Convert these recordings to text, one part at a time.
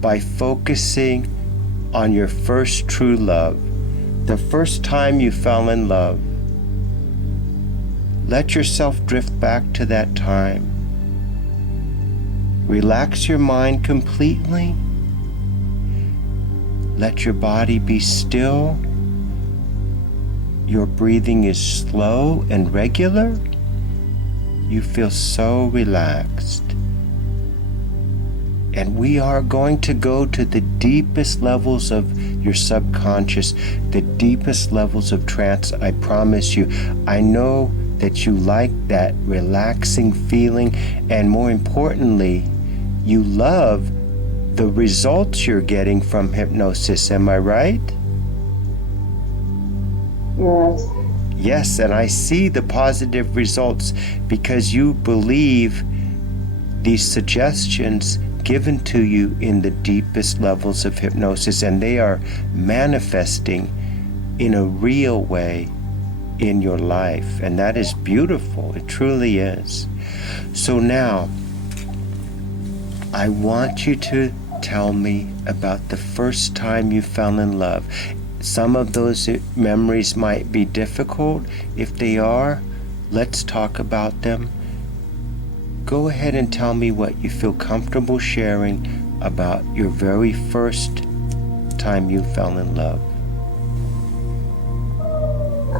by focusing on your first true love, the first time you fell in love. Let yourself drift back to that time. Relax your mind completely. Let your body be still. Your breathing is slow and regular. You feel so relaxed. And we are going to go to the deepest levels of your subconscious, the deepest levels of trance, I promise you. I know that you like that relaxing feeling, and more importantly, you love the results you're getting from hypnosis. Am I right? Yes. Yes, and I see the positive results because you believe these suggestions given to you in the deepest levels of hypnosis, and they are manifesting in a real way in your life, and that is beautiful. It truly is. So now I want you to tell me about the first time you fell in love. Some of those memories might be difficult. If they are, let's talk about them. Go ahead and tell me what you feel comfortable sharing about your very first time you fell in love.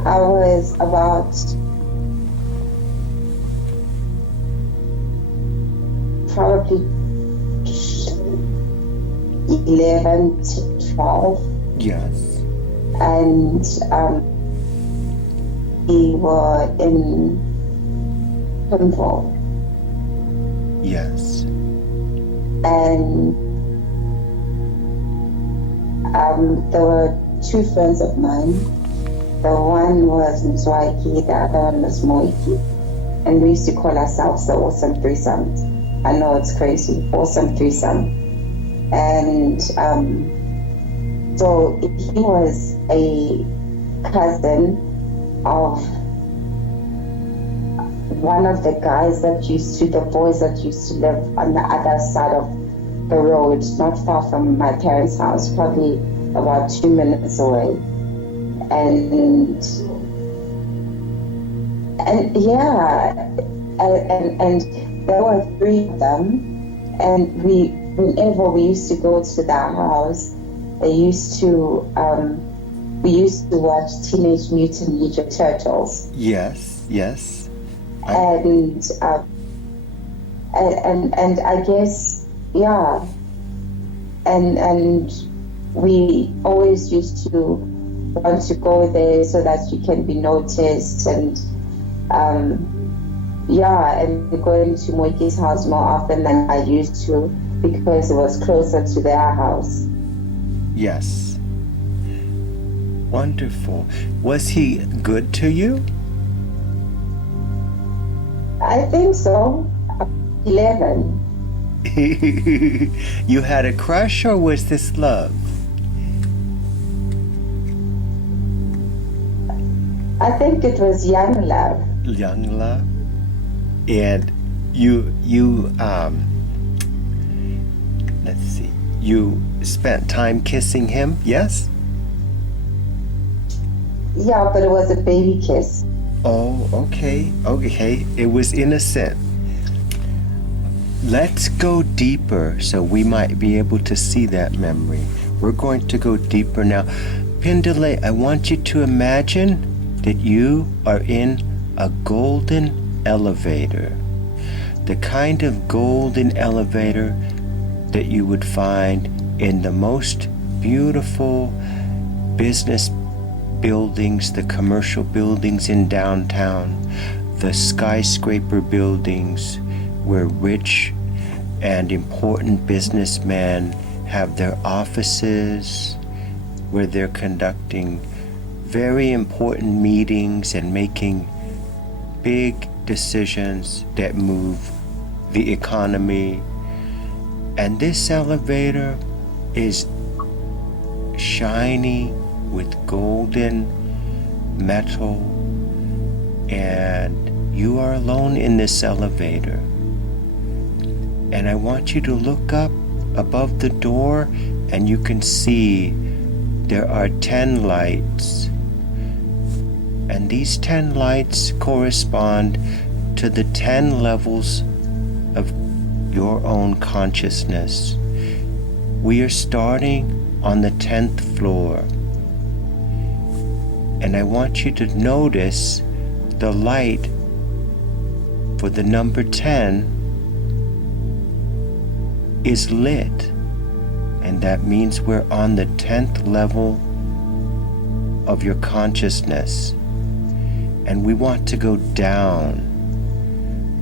I was about probably 11 to 12. Yes. And we were in Pinville. Yes. And there were two friends of mine. The one was Mzwaki, the other one was Moiki. And we used to call ourselves the Awesome Threesomes. I know it's crazy, Awesome Threesome. And so he was a cousin of one of the guys the boys that used to live on the other side of the road, not far from my parents' house, probably about 2 minutes away. And there were 3 of them, and whenever we used to go to their house, we used to watch Teenage Mutant Ninja Turtles. Yes, yes. And I guess, yeah. And we always used to want to go there so that you can be noticed, and and going to Moiki's house more often than I used to because it was closer to their house. Yes. Wonderful. Was he good to you? I think so. 11. You had a crush, or was this love? I think it was young love. Young love? And you let's see, you spent time kissing him, yes? Yeah, but it was a baby kiss. Oh, okay. It was innocent. Let's go deeper so we might be able to see that memory. We're going to go deeper now. Pindale, I want you to imagine that you are in a golden elevator. The kind of golden elevator that you would find in the most beautiful business buildings, the commercial buildings in downtown, the skyscraper buildings where rich and important businessmen have their offices, where they're conducting very important meetings and making big decisions that move the economy. And this elevator is shiny with golden metal, and you are alone in this elevator. And I want you to look up above the door, and you can see there are 10 lights. And these 10 lights correspond to the 10 levels of your own consciousness. We are starting on the 10th floor. And I want you to notice the light for the number 10 is lit. And that means we're on the 10th level of your consciousness. And we want to go down.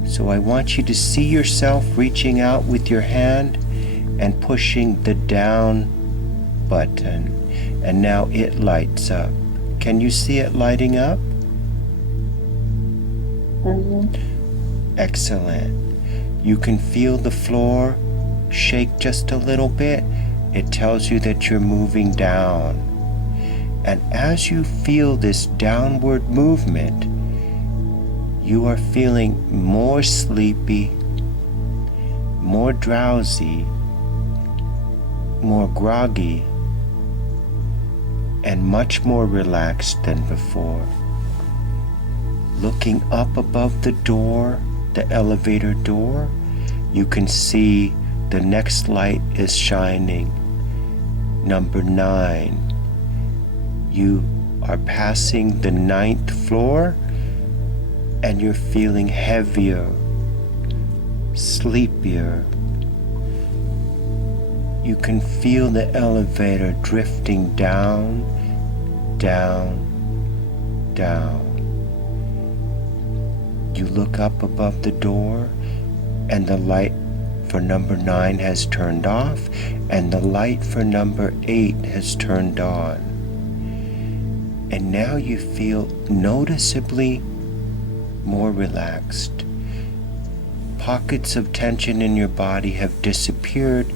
So I want you to see yourself reaching out with your hand and pushing the down button. And now it lights up. Can you see it lighting up? Excellent. You can feel the floor shake just a little bit. It tells you that you're moving down. And as you feel this downward movement, you are feeling more sleepy, more drowsy, more groggy, and much more relaxed than before. Looking up above the door, the elevator door, you can see the next light is shining. Number 9. You are passing the 9th floor and you're feeling heavier, sleepier. You can feel the elevator drifting down, down, down. You look up above the door and the light for number 9 has turned off and the light for number 8 has turned on. And now you feel noticeably more relaxed. Pockets of tension in your body have disappeared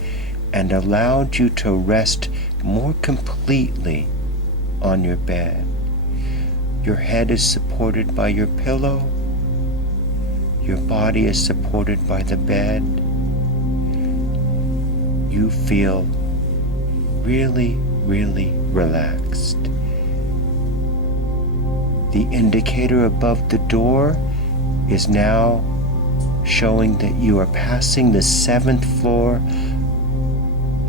and allowed you to rest more completely on your bed. Your head is supported by your pillow. Your body is supported by the bed. You feel really, really relaxed. The indicator above the door is now showing that you are passing the 7th floor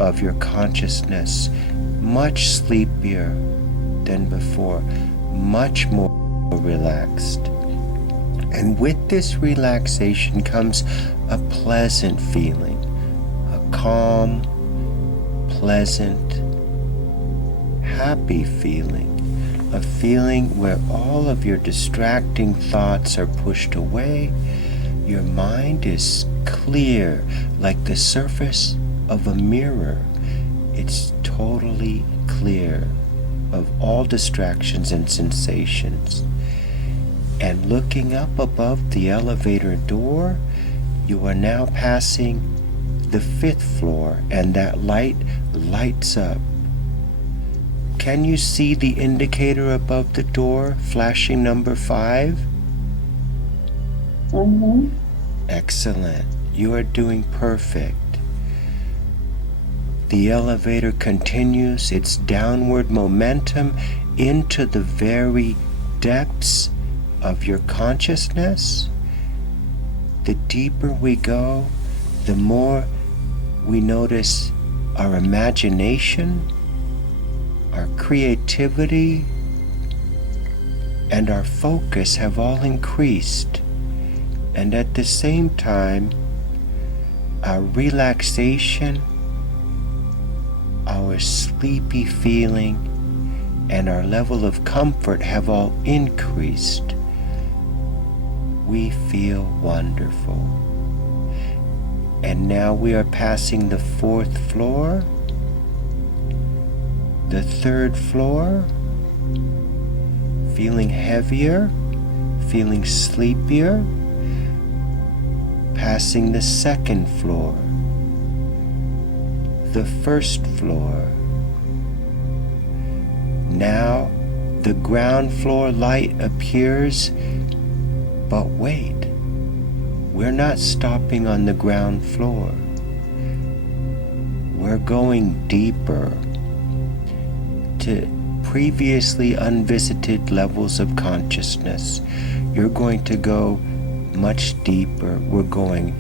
of your consciousness, much sleepier than before, much more relaxed. And with this relaxation comes a pleasant feeling, a calm, pleasant, happy feeling. A feeling where all of your distracting thoughts are pushed away. Your mind is clear like the surface of a mirror. It's totally clear of all distractions and sensations. And looking up above the elevator door, you are now passing the 5th floor and that light lights up. Can you see the indicator above the door flashing number 5? Excellent. You are doing perfect. The elevator continues its downward momentum into the very depths of your consciousness. The deeper we go, the more we notice our imagination, our creativity, and our focus have all increased. And at the same time, our relaxation, our sleepy feeling, and our level of comfort have all increased. We feel wonderful. And now we are passing the 4th floor, the 3rd floor, feeling heavier, feeling sleepier, passing the 2nd floor, the 1st floor. Now the ground floor light appears, but wait, we're not stopping on the ground floor. We're going deeper to previously unvisited levels of consciousness. You're going to go much deeper. We're going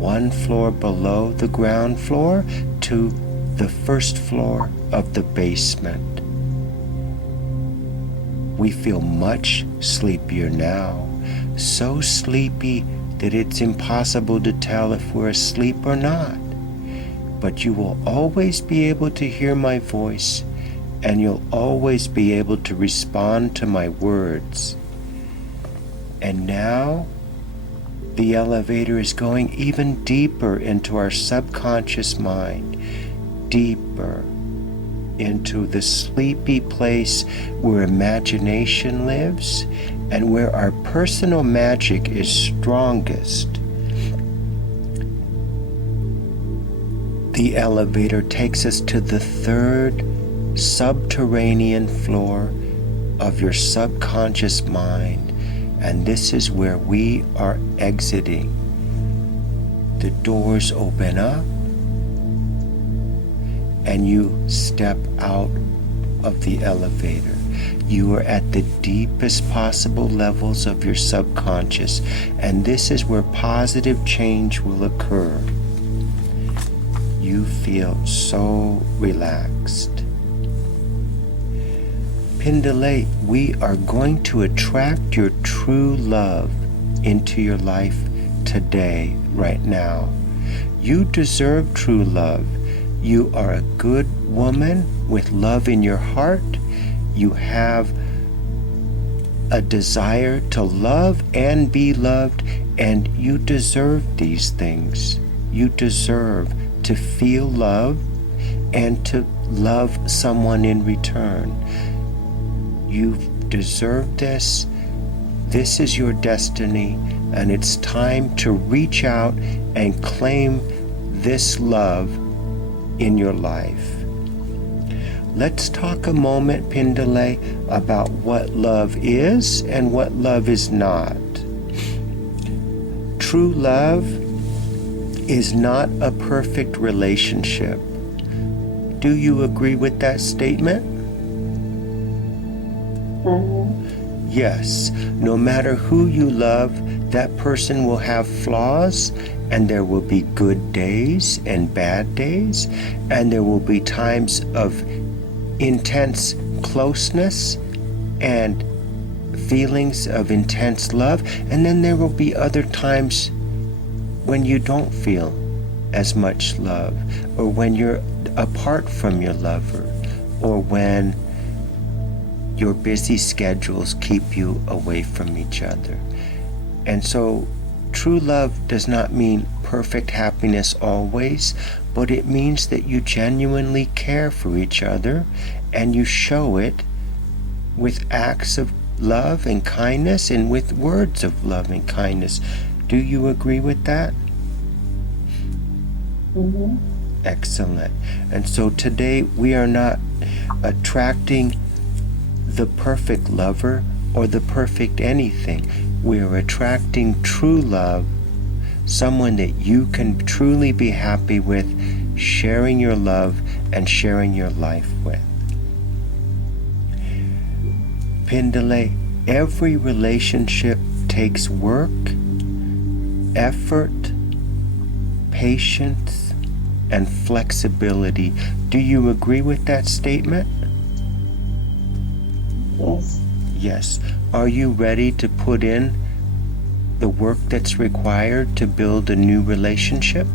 one floor below the ground floor to the first floor of the basement. We feel much sleepier now, so sleepy that it's impossible to tell if we're asleep or not. But you will always be able to hear my voice, and you'll always be able to respond to my words. And now, the elevator is going even deeper into our subconscious mind, deeper into the sleepy place where imagination lives and where our personal magic is strongest. The elevator takes us to the third subterranean floor of your subconscious mind, and this is where we are exiting. The doors open up and you step out of the elevator. You are at the deepest possible levels of your subconscious, and this is where positive change will occur. You feel so relaxed. Pindalate, we are going to attract your true love into your life today, right now. You deserve true love. You are a good woman with love in your heart. You have a desire to love and be loved, and you deserve these things. You deserve to feel love and to love someone in return. You deserve this. This is your destiny, and it's time to reach out and claim this love in your life. Let's talk a moment, Pindalay, about what love is and what love is not. True love is not a perfect relationship. Do you agree with that statement? Mm-hmm. Yes. No matter who you love, that person will have flaws, and there will be good days and bad days, and there will be times of intense closeness and feelings of intense love, and then there will be other times when you don't feel as much love, or when you're apart from your lover, or when your busy schedules keep you away from each other. And so true love does not mean perfect happiness always, but it means that you genuinely care for each other, and you show it with acts of love and kindness and with words of love and kindness. Do you agree with that? Mm-hmm. Excellent. And so today we are not attracting the perfect lover or the perfect anything. We are attracting true love, someone that you can truly be happy with, sharing your love and sharing your life with. Pindalay, every relationship takes work, effort, patience, and flexibility. Do you agree with that statement? Yes. Yes. Are you ready to put in the work that's required to build a new relationship?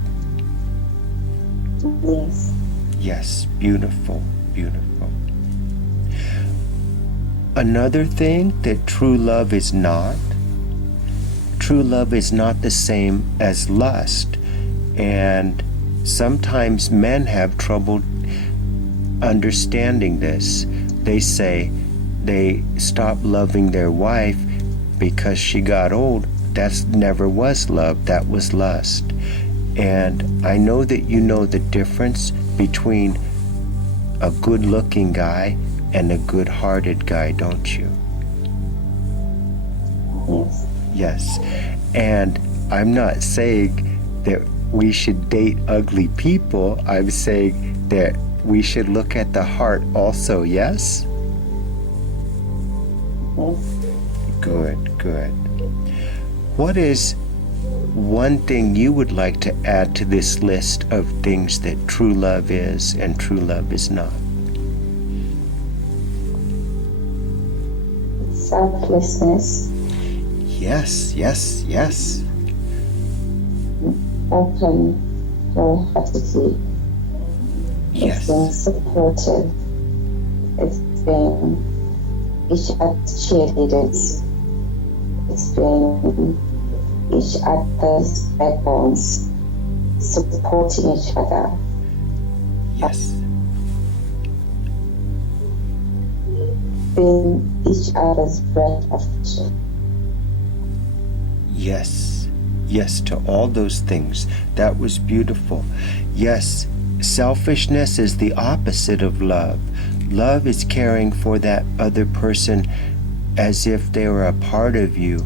Yes. Yes. Beautiful. Beautiful. Another thing that true love is not the same as lust. And sometimes men have trouble understanding this. They say they stop loving their wife because she got old. That never was love, that was lust. And I know that you know the difference between a good-looking guy and a good-hearted guy, don't you? Yes. Yes. And I'm not saying that we should date ugly people. I'm saying that we should look at the heart also, yes? Yes. Good, good. What is one thing you would like to add to this list of things that true love is and true love is not? Selflessness, Yes, yes, yes. open wholeheartedly. Yes. It's being supportive. It's being each other's cheerleaders. It's being each other's backbones, supporting each other. Yes. Being each other's breath of fresh. Yes. Yes to all those things. That was beautiful. Yes, selfishness is the opposite of love. Love is caring for that other person as if they were a part of you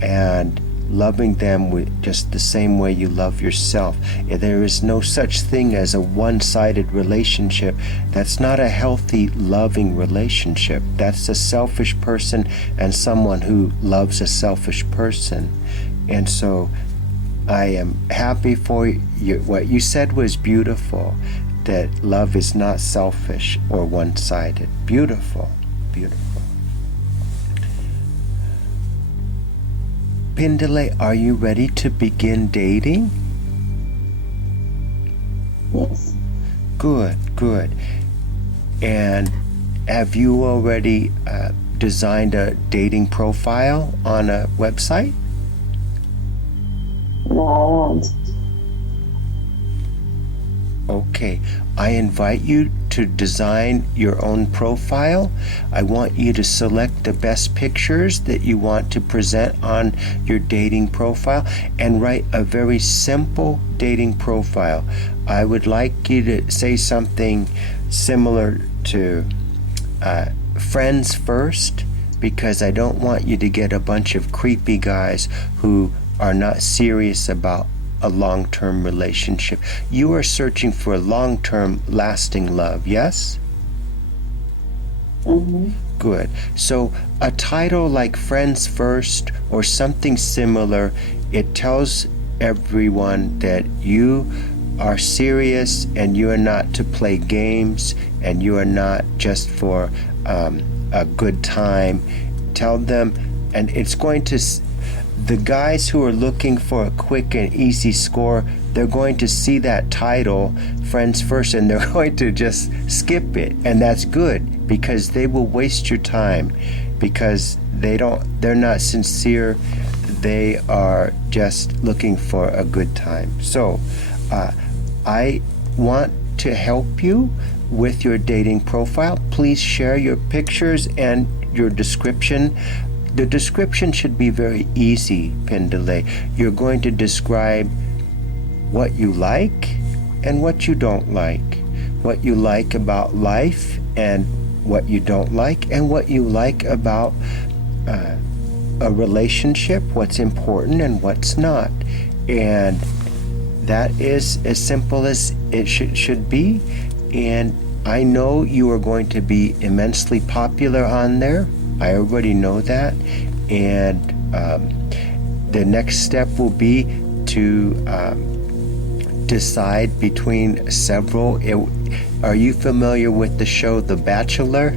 and loving them with just the same way you love yourself. There is no such thing as a one-sided relationship. That's not a healthy, loving relationship. That's a selfish person and someone who loves a selfish person. And so I am happy for you. What you said was beautiful, that love is not selfish or one-sided. Beautiful, beautiful. Pindale, are you ready to begin dating? Yes. Good, good. And have you already designed a dating profile on a website? No, I won't. Okay, I invite you to design your own profile. I want you to select the best pictures that you want to present on your dating profile and write a very simple dating profile. I would like you to say something similar to friends first, because I don't want you to get a bunch of creepy guys who are not serious about a long-term relationship. You are searching for a long-term lasting love, yes? Mm-hmm. Good. So a title like Friends First or something similar, it tells everyone that you are serious and you are not to play games and you are not just for a good time. Tell them, and it's going to the guys who are looking for a quick and easy score, they're going to see that title, Friends First, and they're going to just skip it. And that's good, because they will waste your time, because they're not sincere. They are just looking for a good time. So I want to help you with your dating profile. Please share your pictures and your description. The description should be very easy, Pindale. You're going to describe what you like and what you don't like, what you like about life and what you don't like, and what you like about a relationship, what's important and what's not. And that is as simple as it should be. And I know you are going to be immensely popular on there. I already know that. And the next step will be to decide between several. Are you familiar with the show The Bachelor?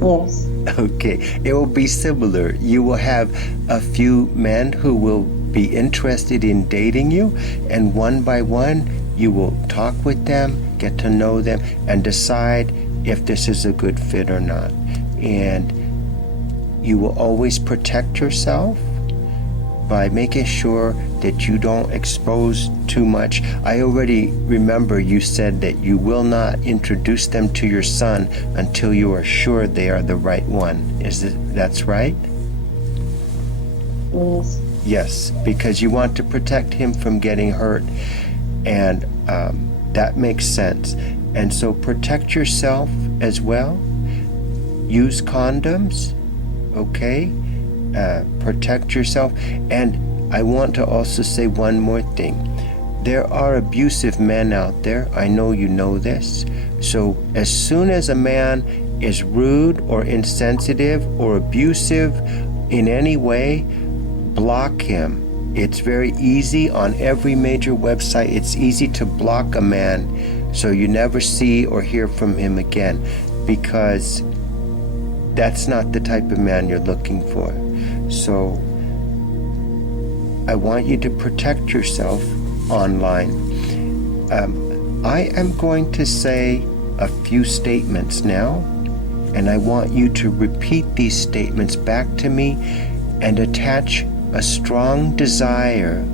Yes. Okay, it will be similar. You will have a few men who will be interested in dating you, and one by one you will talk with them, get to know them, and decide if this is a good fit or not. And you will always protect yourself by making sure that you don't expose too much. I already remember you said that you will not introduce them to your son until you are sure they are the right one. That's right? Yes. Yes, because you want to protect him from getting hurt, and that makes sense. And so protect yourself as well. Use condoms, okay? Protect yourself. And I want to also say one more thing. There are abusive men out there. I know you know this. So as soon as a man is rude or insensitive or abusive in any way, block him. It's very easy on every major website. It's easy to block a man so you never see or hear from him again, because that's not the type of man you're looking for. So I want you to protect yourself online. I am going to say a few statements now, and I want you to repeat these statements back to me and attach a strong desire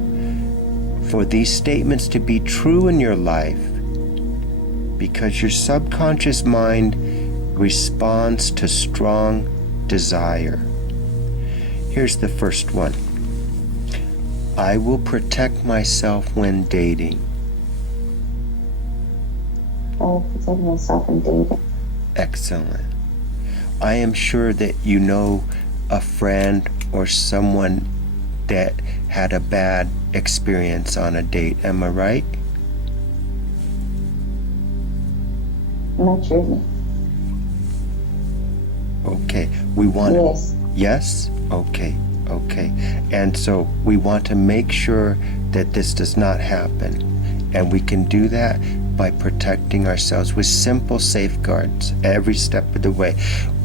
for these statements to be true in your life, because your subconscious mind responds to strong desire. Here's the first one. I will protect myself when dating. I will protect myself when dating. Excellent. I am sure that you know a friend or someone that had a bad experience on a date. Am I right? Not really. Okay. We want Yes. Yes? Okay. And so we want to make sure that this does not happen. And we can do that by protecting ourselves with simple safeguards every step of the way.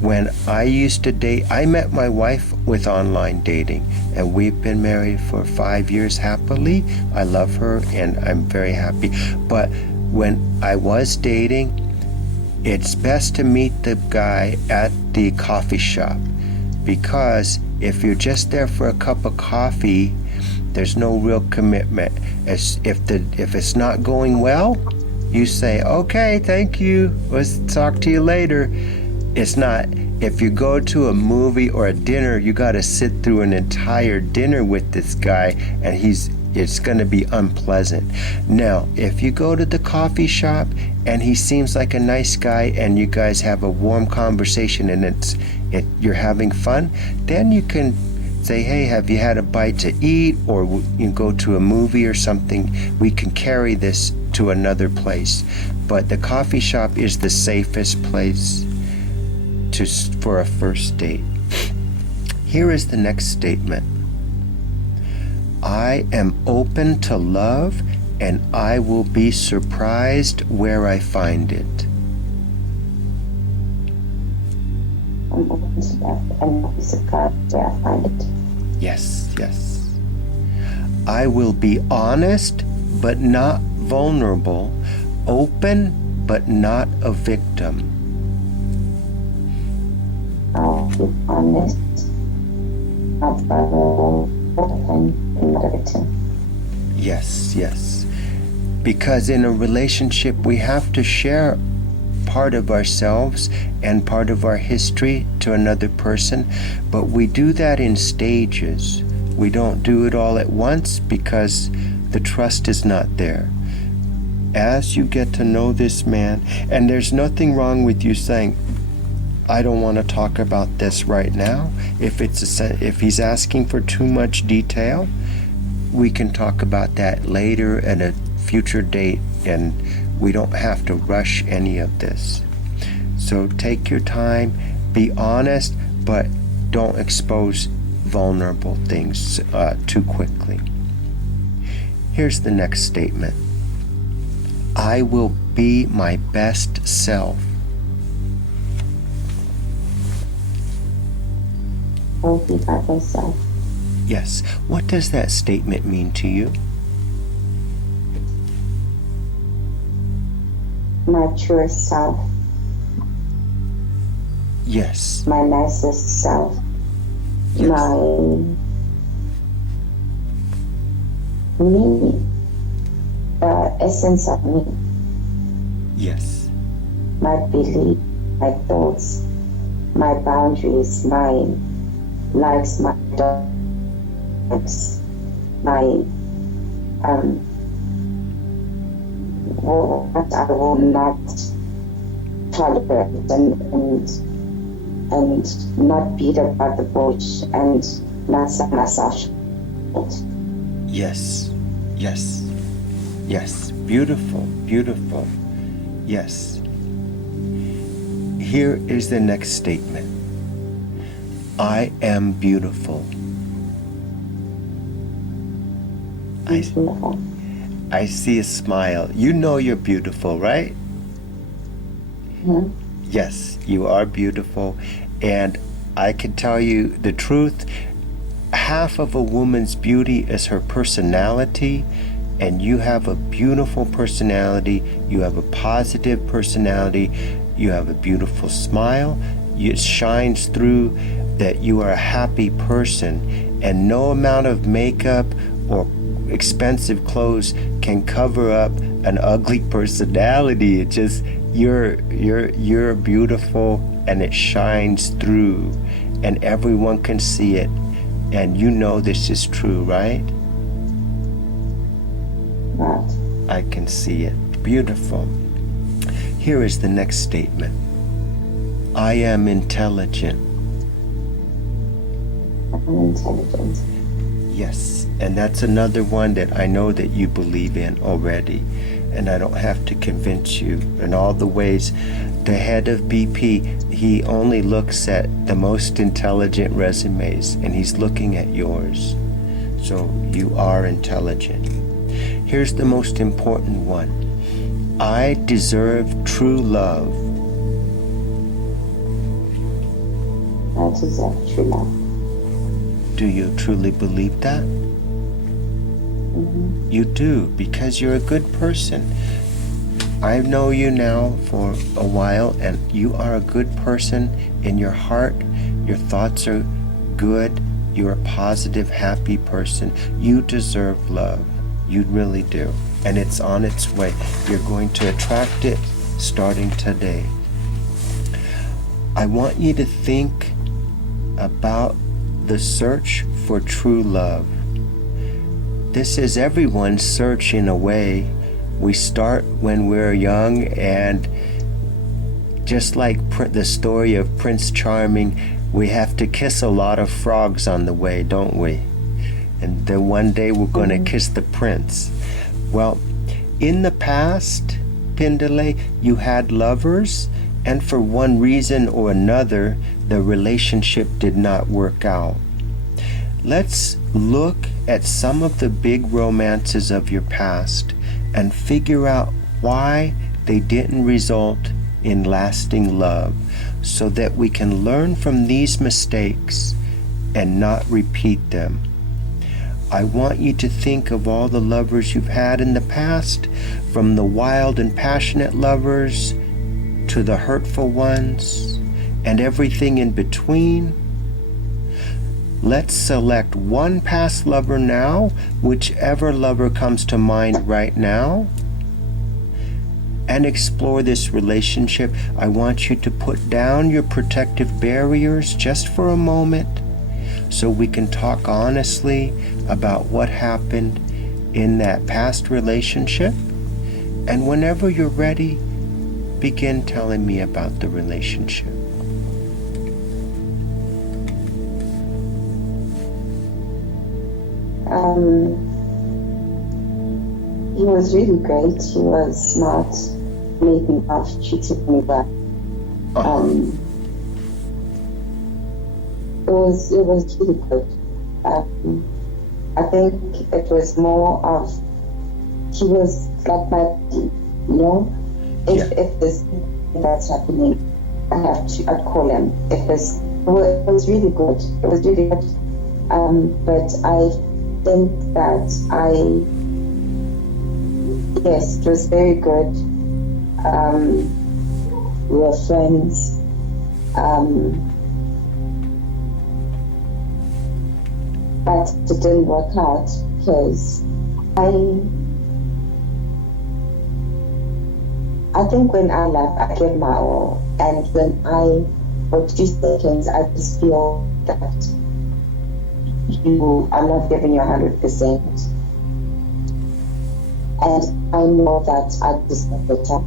When I used to date, I met my wife with online dating, and we've been married for 5 years happily. I love her and I'm very happy. But when I was dating, it's best to meet the guy at the coffee shop, because if you're just there for a cup of coffee, there's no real commitment. If it's not going well, you say, okay, thank you, let's talk to you later. It's not, if you go to a movie or a dinner, you got to sit through an entire dinner with this guy, and it's going to be unpleasant. Now, if you go to the coffee shop and he seems like a nice guy and you guys have a warm conversation and you're having fun, then you can say, hey, have you had a bite to eat? Or you go to a movie or something. We can carry this to another place. But the coffee shop is the safest place for a first date. Here is the next statement. I am open to love, and I will be surprised where I find it. I'm open to that, and I'll be surprised where I find it. Yes. I will be honest, but not vulnerable, open, but not a victim. I'll be honest, not vulnerable, open, and not a victim. Yes. Because in a relationship, we have to share part of ourselves and part of our history to another person, but we do that in stages. We don't do it all at once because the trust is not there. As you get to know this man, and there's nothing wrong with you saying, I don't want to talk about this right now. If he's asking for too much detail, we can talk about that later at a future date, and we don't have to rush any of this. So take your time, be honest, but don't expose vulnerable things too quickly. Here's the next statement. I will be my best self. I'll be by myself. Yes. What does that statement mean to you? My truest self. Yes. My nicest self. Yes. Me. The essence of me. Yes. My belief, my thoughts, my boundaries, my likes, my dislikes, my what I will not tolerate and not beat about the bush and not sell myself short. Yes, yes, yes. Beautiful, beautiful. Yes. Here is the next statement. I am beautiful. Beautiful. I see a smile. You know you're beautiful, right? Mm-hmm. Yes, you are beautiful. And I can tell you the truth. Half of a woman's beauty is her personality, and you have a beautiful personality. You have a positive personality. You have a beautiful smile. It shines through that you are a happy person, and no amount of makeup or expensive clothes can cover up an ugly personality. It just you're beautiful, and it shines through, and everyone can see it, and you know this is true, right? Right. I can see it. Beautiful. Here is the next statement. I am intelligent. I'm intelligent. Yes, and that's another one that I know that you believe in already, and I don't have to convince you in all the ways. The head of BP, he only looks at the most intelligent resumes, and he's looking at yours. So you are intelligent. Here's the most important one. I deserve true love. I deserve true love. Do you truly believe that? Mm-hmm. You do, because you're a good person. I know you now for a while, and you are a good person in your heart. Your thoughts are good. You're a positive, happy person. You deserve love. You really do. And it's on its way. You're going to attract it starting today. I want you to think about the search for true love. This is everyone's search in a way. We start when we're young, and just like the story of Prince Charming, we have to kiss a lot of frogs on the way, don't we? And then one day we're going to kiss the prince. Well, in the past, Pindale, you had lovers, and for one reason or another, the relationship did not work out. Let's look at some of the big romances of your past and figure out why they didn't result in lasting love, so that we can learn from these mistakes and not repeat them. I want you to think of all the lovers you've had in the past, from the wild and passionate lovers to the hurtful ones and everything in between. Let's select one past lover now, whichever lover comes to mind right now, and explore this relationship. I want you to put down your protective barriers just for a moment, so we can talk honestly about what happened in that past relationship. And whenever you're ready, begin telling me about the relationship. He was really great. He was smart, made me laugh, treated me well. It was really good. I think it was more of, he was like my, if there's something that's happening, I'd call him. It was really good. It was really good. But I think that yes, it was very good. We were friends. But it didn't work out because I think when I left, I gave my all. And when for 2 seconds, I just feel that you are not giving your 100%. And I know that I deserve better.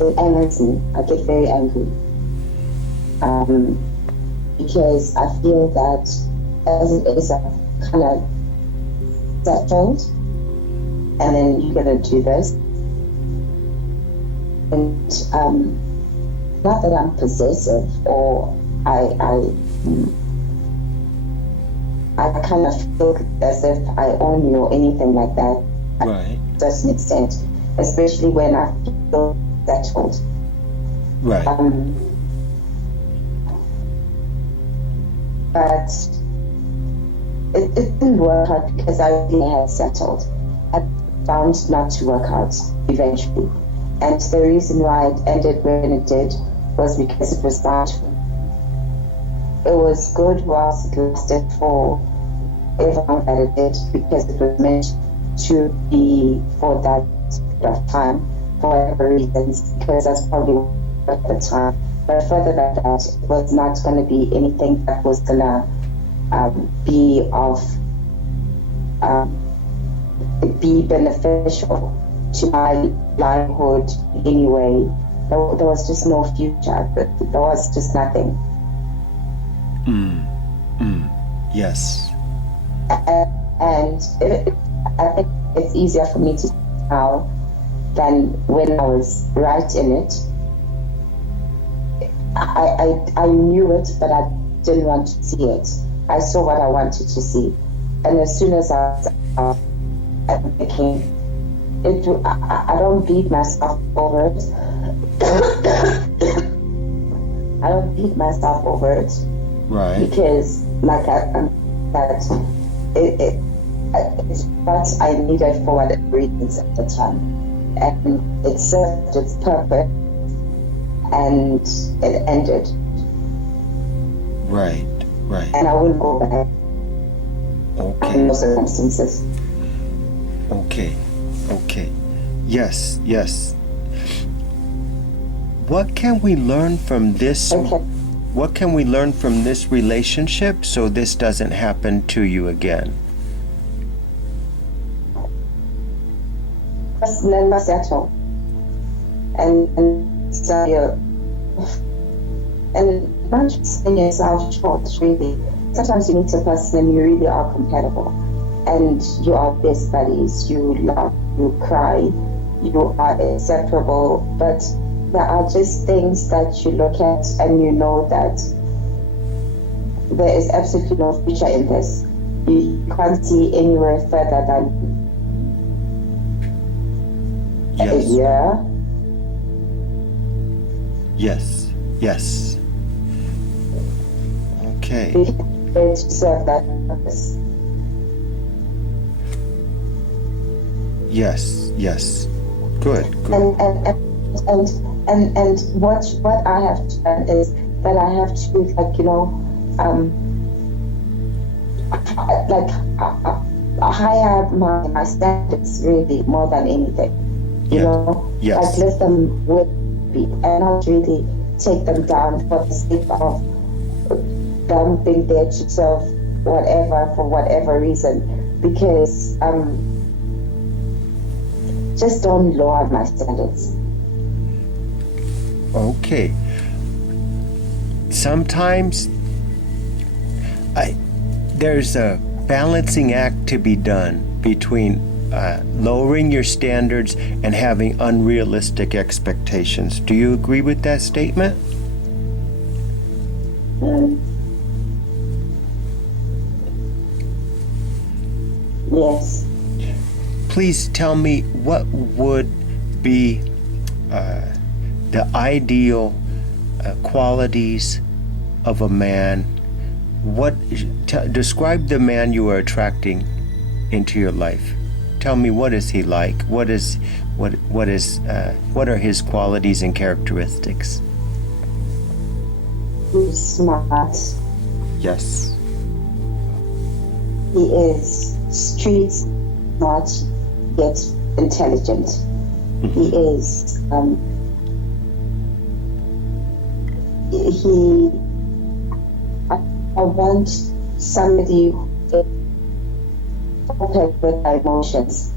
It angers me. I get very angry. Because I feel that as it is, I kind of settled, and then you're gonna do this. And not that I'm possessive or I kind of feel as if I own you or anything like that. Right. To a certain extent, especially when I feel settled. Right. But it didn't work out because I really had settled. I found not to work out eventually. And the reason why it ended when it did was because it was bound. It was good whilst it lasted for everyone that it did, because it was meant to be for that period of time, for whatever reasons, because that's probably at the time. But further than that, it was not going to be anything that was going to be beneficial to my livelihood anyway. There was just no future. There was just nothing. Yes. And I think it's easier for me to now than when I was right in it. I knew it, but I didn't want to see it. I saw what I wanted to see, and as soon as I became it, I don't beat myself over it. I don't beat myself over it. Right. Because like it's what I needed for whatever reasons at the time, and it served its purpose, and it ended. Right. Right. And I will go back. Okay. In those circumstances. Okay. Okay. Yes. Yes. What can we learn from this? Okay. What can we learn from this relationship so this doesn't happen to you again? Just never settle. And so and not just selling yourself short, really. Sometimes you meet a person and you really are compatible. And you are best buddies, you laugh, you cry, you are inseparable, but there are just things that you look at and you know that there is absolutely no future in this. You can't see anywhere further than a year. Yes. Yes. Okay. To serve that purpose. Yes. Yes. Good. Good. And what I have done is that I have to higher my standards really more than anything. You know, Yes. like let them with me and not really take them down for the sake of them being there to serve whatever for whatever reason, because just don't lower my standards. Okay. Sometimes there's a balancing act to be done between lowering your standards and having unrealistic expectations. Do you agree with that statement? Yes. Please tell me what would be the ideal qualities of a man. Describe the man you are attracting into your life. Tell me, what is he like? What are his qualities and characteristics? He's smart. Yes. He is street smart yet intelligent. Mm-hmm. He is I want somebody open with my emotions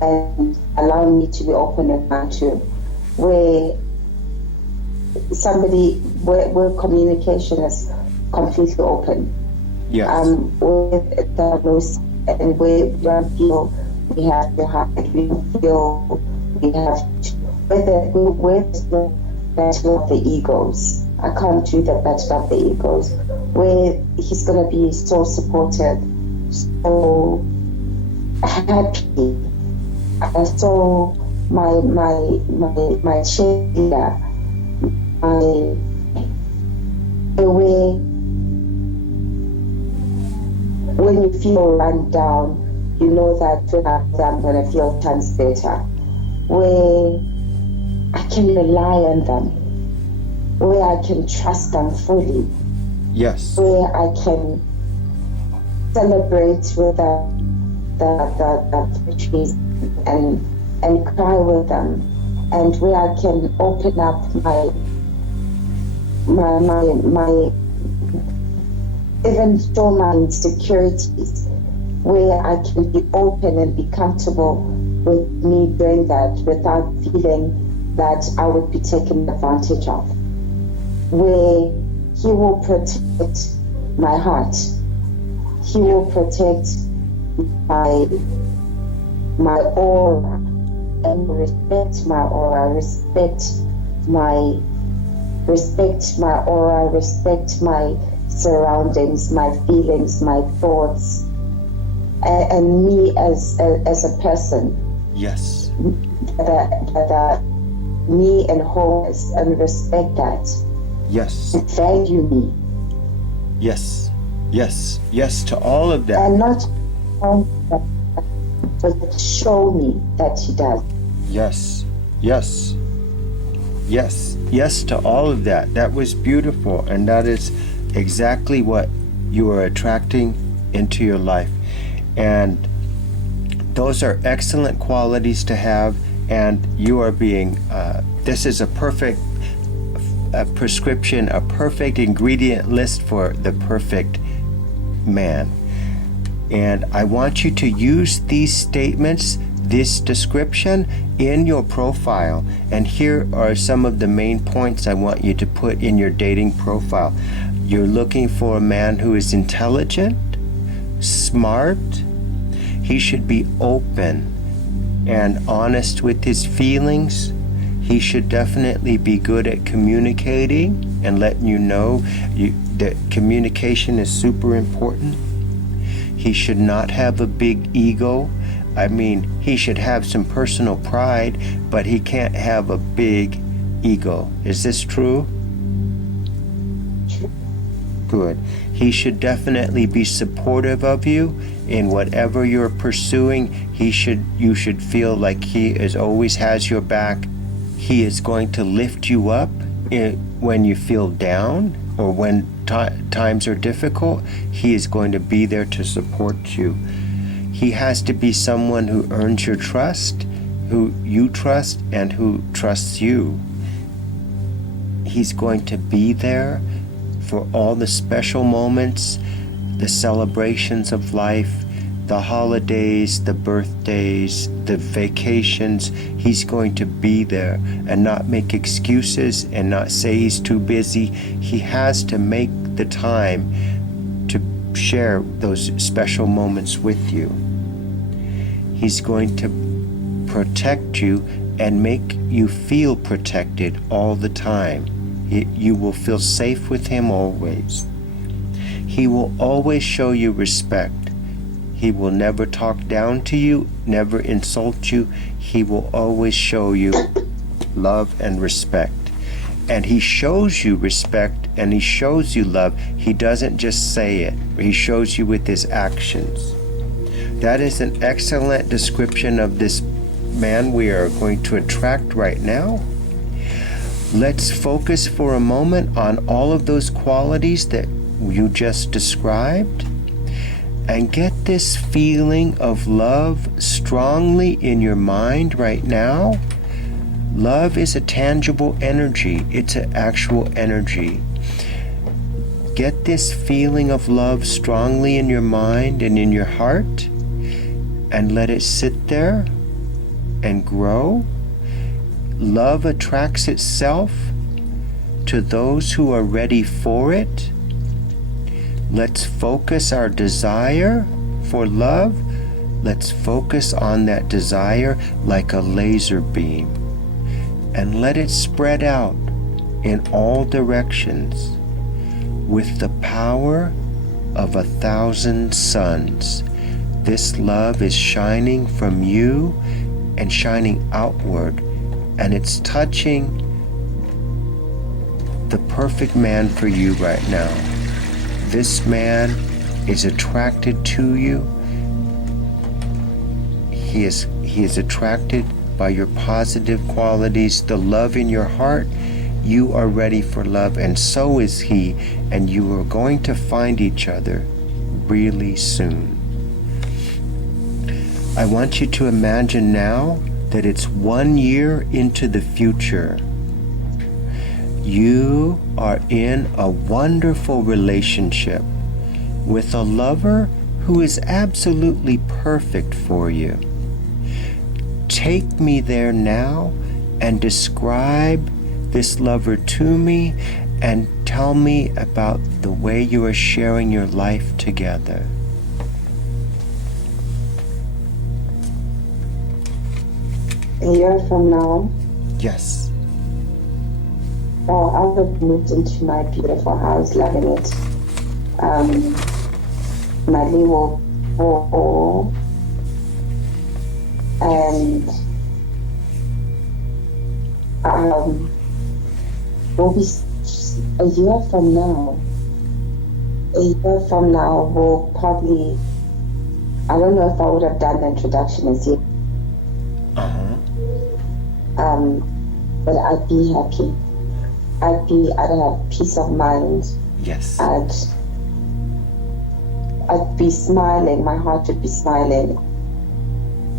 and allow me to be open with mine too, where communication is completely open. Yes. With the no and we don't feel we have to hide. We don't feel we have to. With the battle of the egos. I can't do the battle of the egos. Where he's going to be so supportive, so happy. I saw my cheerleader, the way when you feel run down, you know that I'm going to feel tons better. Where I can rely on them, where I can trust them fully. Yes. Where I can celebrate with the victories and cry with them, and where I can open up my even show my insecurities, where I can be open and be comfortable with me doing that without feeling that I would be taken advantage of. Where he will protect my heart. He will protect my aura and respect my aura, respect my aura, respect my surroundings, my feelings, my thoughts, and me as a person. Yes. That me and wholeness, and respect that. Yes. And value me. Yes. Yes. Yes to all of that. And not but show me that he does. Yes. Yes. Yes. Yes to all of that. That was beautiful, and that is exactly what you are attracting into your life. And those are excellent qualities to have, and you are being this is a perfect prescription, a perfect ingredient list for the perfect man. And I want you to use these statements, this description, in your profile. And here are some of the main points I want you to put in your dating profile. You're looking for a man who is intelligent, smart. He should be open and honest with his feelings. He should definitely be good at communicating and letting you know that communication is super important. He should not have a big ego. I mean, he should have some personal pride, but he can't have a big ego. Is this true? Good. He should definitely be supportive of you in whatever you're pursuing. You should feel like he always has your back. He is going to lift you up when you feel down or when times are difficult. He is going to be there to support you. He has to be someone who earns your trust, who you trust, and who trusts you. He's going to be there for all the special moments, the celebrations of life, the holidays, the birthdays, the vacations. He's going to be there and not make excuses and not say he's too busy. He has to make the time to share those special moments with you. He's going to protect you and make you feel protected all the time. You will feel safe with him always. He will always show you respect. He will never talk down to you, never insult you. He will always show you love and respect. And he shows you respect and he shows you love. He doesn't just say it. He shows you with his actions. That is an excellent description of this man we are going to attract right now. Let's focus for a moment on all of those qualities that you just described and get this feeling of love strongly in your mind right now. Love is a tangible energy. It's an actual energy. Get this feeling of love strongly in your mind and in your heart and let it sit there and grow. Love attracts itself to those who are ready for it. Let's focus our desire for love, let's focus on that desire like a laser beam and let it spread out in all directions with the power of 1,000 suns. This love is shining from you and shining outward, and it's touching the perfect man for you right now. This man is attracted to you. He is attracted by your positive qualities, the love in your heart. You are ready for love, and so is he, and you are going to find each other really soon. I want you to imagine now that it's 1 year into the future. You are in a wonderful relationship with a lover who is absolutely perfect for you. Take me there now and describe this lover to me and tell me about the way you are sharing your life together. A year from now, Yes. I have moved into my beautiful house, loving it. My little boy, and will be a year from now. A year from now, we'll probably. I don't know if I would have done the introduction as yet. But I'd be happy. I'd have peace of mind. Yes. I'd be smiling. My heart would be smiling.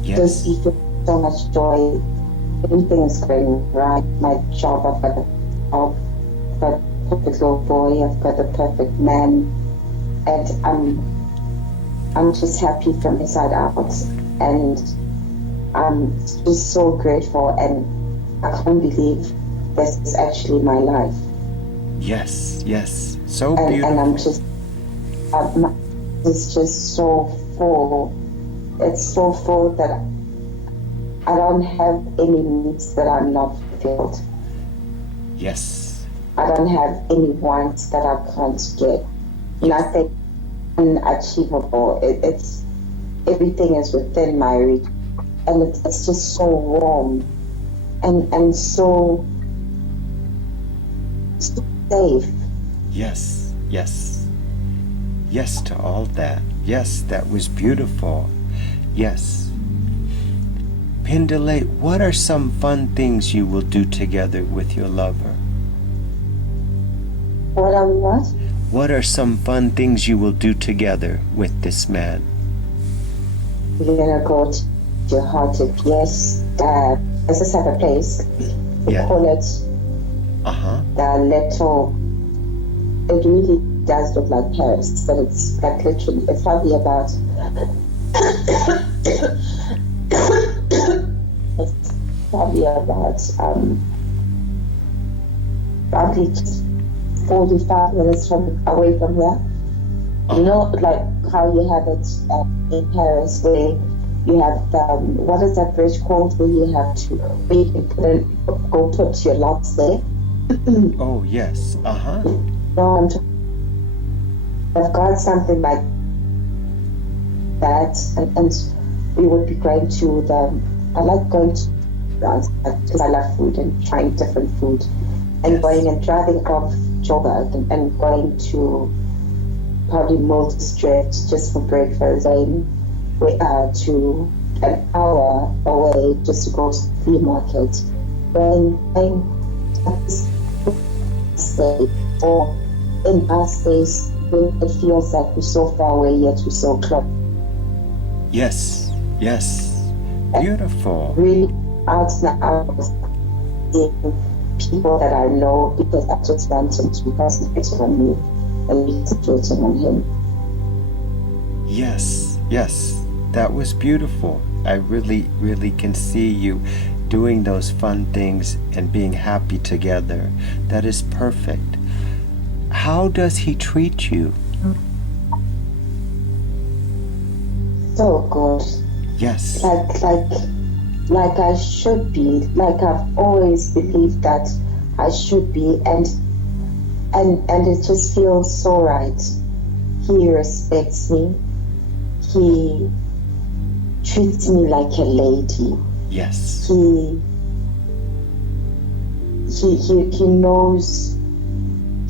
Yes. Just be feeling so much joy. Everything is going right. My job, I've got the perfect little boy. I've got the perfect man, and I'm just happy from inside out, and I'm just so grateful, and I can't believe this is actually my life. Yes. Yes. So And beautiful. I'm just, it's just so full. It's so full that I don't have any needs that are not fulfilled. Yes. I don't have any wants that I can't get. Nothing unachievable. It's everything is within my reach, and it's just so warm and so safe. Yes. Yes. Yes to all that. Yes, that was beautiful. Yes. Pindalay, what are some fun things you will do together with your lover? What are what? What are some fun things you will do together with this man? We're gonna go to your haunted. Yes. I just have a place. We Yeah. call it the little. It really does look like Paris, but it's like literally. It's probably about. It's probably about probably just 45 minutes away from here. You know, like how you have it in Paris, where you have what is that bridge called, where you have to where you can go put your locks there. Oh, yes. No, I've got something like that, and we would be going to I like going to because I love food and trying different food, and Yes. going and driving off Joburg and going to probably Moses Drift just for breakfast, and to an hour away just to go to the flea market. Going stay or in our space when it feels like we're so far away yet we're so close. Yes. Yes. Beautiful. Really out in the hours seeing people that I know, because I just want them to be concentrated on me and be concentrating on him. Yes. Yes. That was beautiful. I really, really can see you doing those fun things and being happy together. That is perfect. How does he treat you? so good. Yes. Like I should be. Like I've always believed that I should be, and it just feels so right. He respects me. He treats me like a lady. Yes. He knows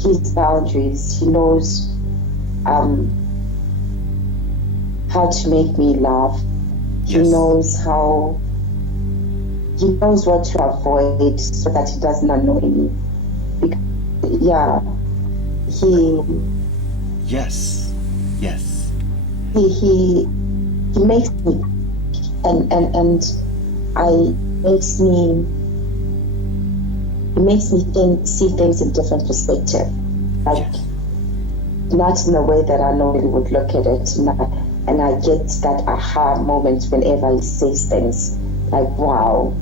his boundaries. He knows how to make me laugh. He Yes. knows what to avoid so that he doesn't annoy me. Yes. Yes. He makes me and it makes me see things in different perspective. Like, Yes. not in a way that I normally would look at it, and I get that aha moment whenever he says things like, wow,